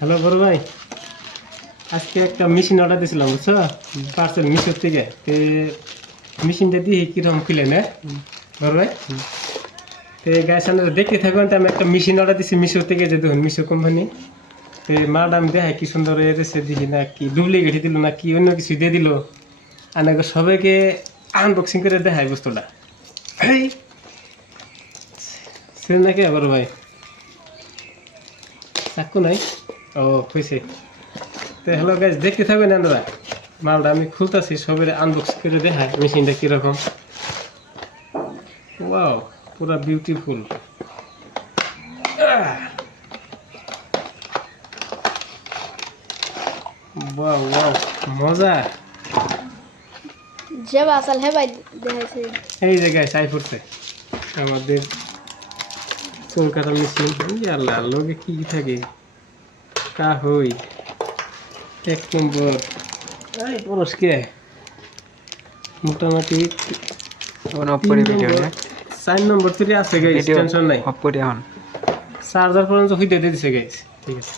Hello বড় ভাই, আজকে একটা মেশিন অর্ডার দিয়েছিলাম বুঝছো, পার্সেল মিশোর থেকে। মেশিনটা দিয়ে কিরকম খুলে না বড় ভাই? গায়ের সামনে দেখতে থাকুন। আমি একটা মেশিন অর্ডার দিচ্ছি মিশোর থেকে, যে দেখুন মিশো কোম্পানি। ম্যাডাম দেখায় কি সুন্দর এসে দিছি, না কি ডুপ্লিকেট দিল না কি অন্য কিছু দিয়ে দিল। আর সবাইকে আনবক্সিং করে দেখায় বস্তুটা। সে নাকি বড় ভাই চাকু নাই? ও হয়েছে। তো হ্যালো গাইজ, দেখতে থাকবেন আমরা। মালটা আমি খুলতেছি, সবের আনবক্স করে দেখায় মেশিনটা কিরকম। ওয়াও, পুরা বিউটিফুল। ওয়াও ওয়াও, মজা। जब असल है भाई देखाইছে এই যে গাইজ আই পড়ছে আমাদের চুল কাটা মেশিন। আল্লাহ লোকে কি থাকে কা হই এক নম্বর। এই পরশকে মোটামুটি 4 নম্বর থেকে আছে গাইজ, টেনশন নাই। অফ করে এখন চার্জার পর্যন্ত হইতে দিয়েছে গাইজ, ঠিক আছে।